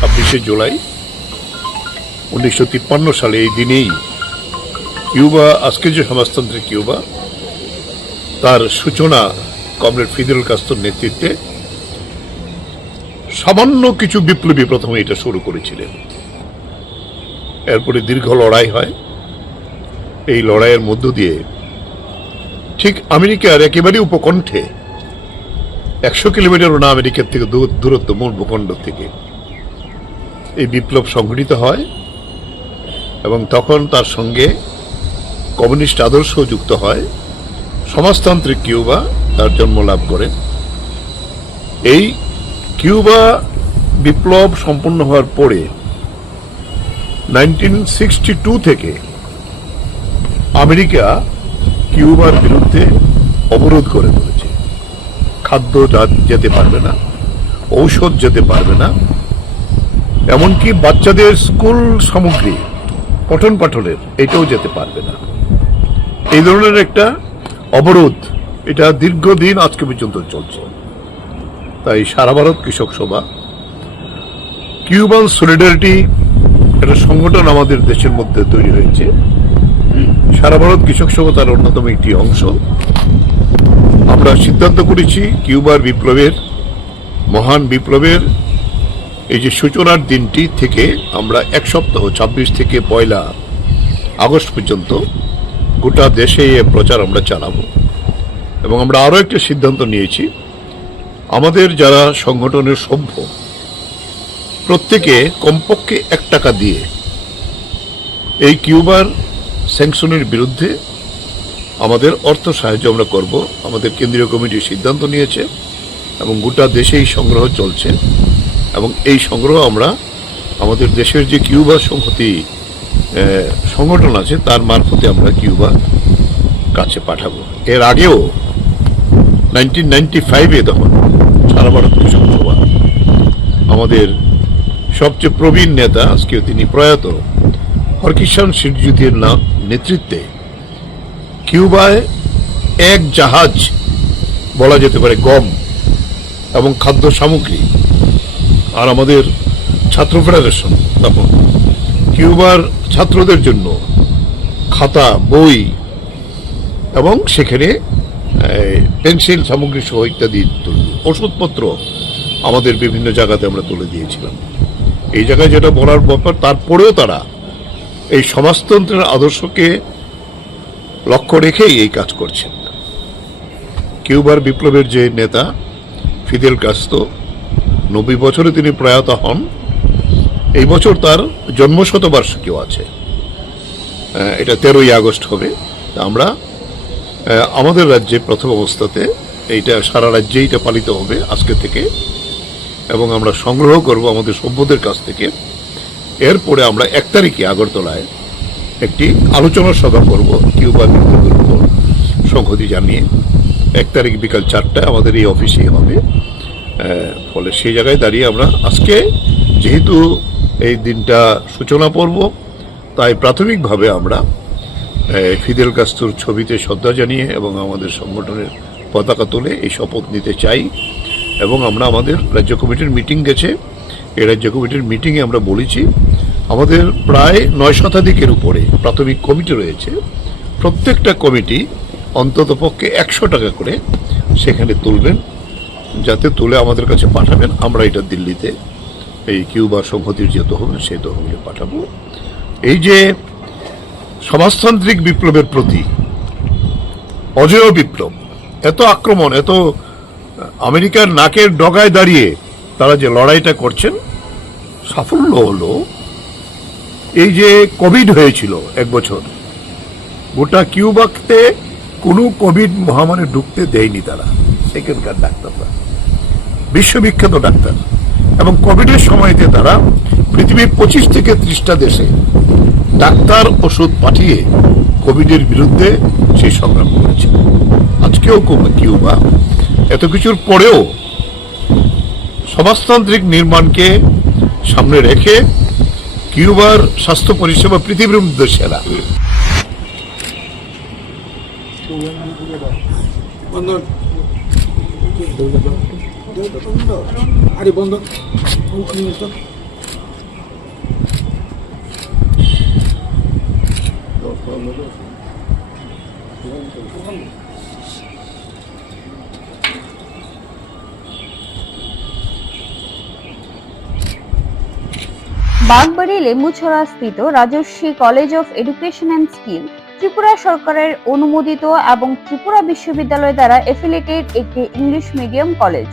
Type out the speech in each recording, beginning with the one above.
ছাব্বিশে জুলাই উনিশশো তিপ্পান্ন সালে এই দিনেই কিউবা, আজকে যে সমাজতন্ত্রের কিউবা, তার সূচনা কমরেড ফিদেল কাস্তর নেতৃত্বে সামান্য কিছু বিপ্লবী প্রথমে এটা শুরু করেছিলেন। এরপরে দীর্ঘ লড়াই হয়। এই লড়াইয়ের মধ্য দিয়ে ঠিক আমেরিকার একেবারে উপকণ্ঠে একশো কিলোমিটারও না আমেরিকার থেকে দূর- দূরত্ব মূল ভূখণ্ড থেকে এই বিপ্লব সংঘটিত হয় এবং তখন তার সঙ্গে কমিউনিস্ট আদর্শ যুক্ত হয়। সমাজতান্ত্রিক কিউবা তার জন্ম লাভ করে। এই কিউবা বিপ্লব সম্পন্ন হওয়ার পরে নাইনটিন থেকে আমেরিকা কিউবার বিরুদ্ধে অবরোধ করে তুলেছে খাদ্য যেতে পারবে না, ঔষধ যেতে পারবে না এমনকি বাচ্চাদের স্কুল সামগ্রী, পঠন পাঠনের, এটাও যেতে পারবে না। এই ধরনের একটা অবরোধ, এটা দীর্ঘদিন আজকে পর্যন্ত চলছে। তাই সারা ভারত কৃষক সভা, কিউবান সলিডারিটি একটা সংগঠন আমাদের দেশের মধ্যে তৈরি হয়েছে। সারা ভারত কৃষক সভা তার অন্যতম একটি অংশ। আমরা সিদ্ধান্ত করেছি কিউবার বিপ্লবের, মহান বিপ্লবের এই যে সূচনার দিনটি থেকে আমরা এক সপ্তাহ, ছাব্বিশ থেকে পয়লা আগস্ট পর্যন্ত গোটা দেশে এ প্রচার আমরা চালাবো। এবং আমরা আরও একটা সিদ্ধান্ত নিয়েছি, আমাদের যারা সংগঠনের সভ্য, প্রত্যেকে কমপক্ষে এক টাকা দিয়ে এই কিউবার স্যাংশনের বিরুদ্ধে আমাদের অর্থ সাহায্য আমরা করব। আমাদের কেন্দ্রীয় কমিটি সিদ্ধান্ত নিয়েছে এবং গোটা দেশেই সংগ্রহ চলছে। এবং এই সংগ্রহ আমরা আমাদের দেশের যে কিউবা সংহতি সংগঠন আছে, তার মারফতে আমরা কিউবা কাছে পাঠাবো। এর আগেও নাইনটিন নাইনটি ফাইভে তখন সারা ভারত কৃষক সভা আমাদের সবচেয়ে প্রবীণ নেতা আজকে তিনি প্রয়াত হরকিষান সিরজুতির নাম নেতৃত্বে কিউবায় এক জাহাজ, বলা যেতে পারে গম, এবং খাদ্য সামগ্রী আর আমাদের ছাত্র ফেডারেশন তখন কিউবার ছাত্রদের জন্য খাতা, বই এবং সেখানে পেন্সিল, সামগ্রী সহ ইত্যাদি ওষুধপত্র আমাদের বিভিন্ন জায়গাতে আমরা তুলে দিয়েছিলাম। এই জায়গায় যেটা বলার ব্যাপার, তারপরেও তারা এই সমাজতন্ত্রের আদর্শকে লক্ষ্য রেখেই এই কাজ করছেন। কিউবার বিপ্লবের যে নেতা ফিদেল কাস্তো নব্বই বছরে তিনি প্রয়াত হন। এই বছর তার জন্মশতবার্ষিকীও আছে। এটা তেরোই আগস্ট হবে। আমরা আমাদের রাজ্যে প্রথম অবস্থাতে এইটা সারা রাজ্যে এটা পালিত হবে আজকে থেকে। এবং আমরা সংগ্রহ করব আমাদের সভ্যদের কাছ থেকে। এরপরে আমরা এক তারিখে আগরতলায় একটি আলোচনা সভা করব, কিউবা বিপ্লবের উপর সংহতি জানিয়ে। এক তারিখ বিকাল চারটায় আমাদের এই অফিসেই হবে। ফলে সেই জায়গায় দাঁড়িয়ে আমরা আজকে যেহেতু এই দিনটা সূচনা পর্ব, তাই প্রাথমিকভাবে আমরা ফিদেল কাস্তুর ছবিতে শ্রদ্ধা জানিয়ে এবং আমাদের সংগঠনের পতাকা তুলে এই শপথ নিতে চাই এবং আমরা আমাদের রাজ্য কমিটির মিটিং গেছে। এই রাজ্য কমিটির মিটিংয়ে আমরা বলেছি, আমাদের প্রায় নয় শতাধিকের উপরে প্রাথমিক কমিটি রয়েছে। প্রত্যেকটা কমিটি অন্তত পক্ষে একশো টাকা করে সেখানে তুলবেন। যাতে তুলে আমাদের কাছে পাঠাবেন, আমরা এটা দিল্লিতে এই কিউবা সংহতির যে তহবিল, সেই তহবিলে পাঠাবো। এই যে সমাজতান্ত্রিক বিপ্লবের প্রতি, অজেয় বিপ্লব, এত আক্রমণ, এত, আমেরিকার নাকের ডগায় দাঁড়িয়ে তারা যে লড়াইটা করছেন, সাফল্য হলো, এই যে কোভিড হয়েছিল এক বছর, গোটা কিউবাতে কোনো কোভিড মহামারী ঢুকতে দেয়নি তারা, সেখানকার ডাক্তাররা। বিশ্ববিখ্যাত ডাক্তার এবং কোভিডের সময়তে তারা পৃথিবীর পঁচিশ থেকে ত্রিশটা দেশে ডাক্তার ওষুধ পাঠিয়ে কোভিডের বিরুদ্ধে সেই সংগ্রাম করেছে। আজকেও কিউবা এত কিছুর পরেও সমাজতান্ত্রিক নির্মাণকে সামনে রেখে কিউবার স্বাস্থ্য পরিষেবা পৃথিবীর মধ্যে সেরা। আরে বন্ধ। Bagbari Rajasvi college of education and skill, Tripura সরকারের অনুমোদিত এবং ত্রিপুরা বিশ্ববিদ্যালয় দ্বারা এফিলেটেড একটি ইংলিশ মিডিয়াম কলেজ।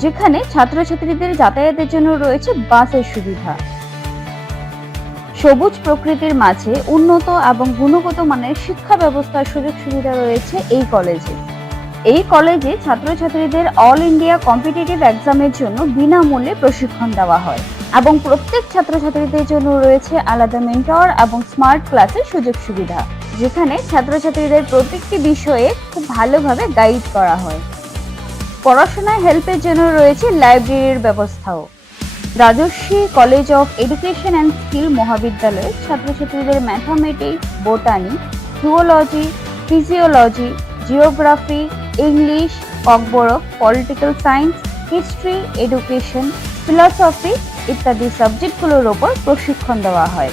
যেখানে ছাত্রছাত্রীদের যাতায়াতের জন্য রয়েছে বাসের সুবিধা। সবুজ প্রকৃতির মাঝে উন্নত এবং গুণগত মানের শিক্ষা ব্যবস্থার সুযোগ সুবিধা রয়েছে এই কলেজে। এই কলেজে ছাত্রছাত্রীদের অল ইন্ডিয়া কম্পিটিটিভ এক্সামের জন্য বিনামূল্যে প্রশিক্ষণ দেওয়া হয় এবং প্রত্যেক ছাত্রছাত্রীদের জন্য রয়েছে আলাদা মেন্টর এবং স্মার্ট ক্লাসের সুযোগ সুবিধা, যেখানে ছাত্রছাত্রীদের প্রত্যেকটি বিষয়ে খুব ভালোভাবে গাইড করা হয়। পড়াশোনায় হেল্পের জন্য রয়েছে লাইব্রেরির ব্যবস্থাও। Rajasvi college of education and skill মহাবিদ্যালয়ের ছাত্রছাত্রীদের mathematics botany zoology physiology geography English Kokborok political science history education philosophy ইত্যাদি সাবজেক্টগুলোর ওপর প্রশিক্ষণ দেওয়া হয়।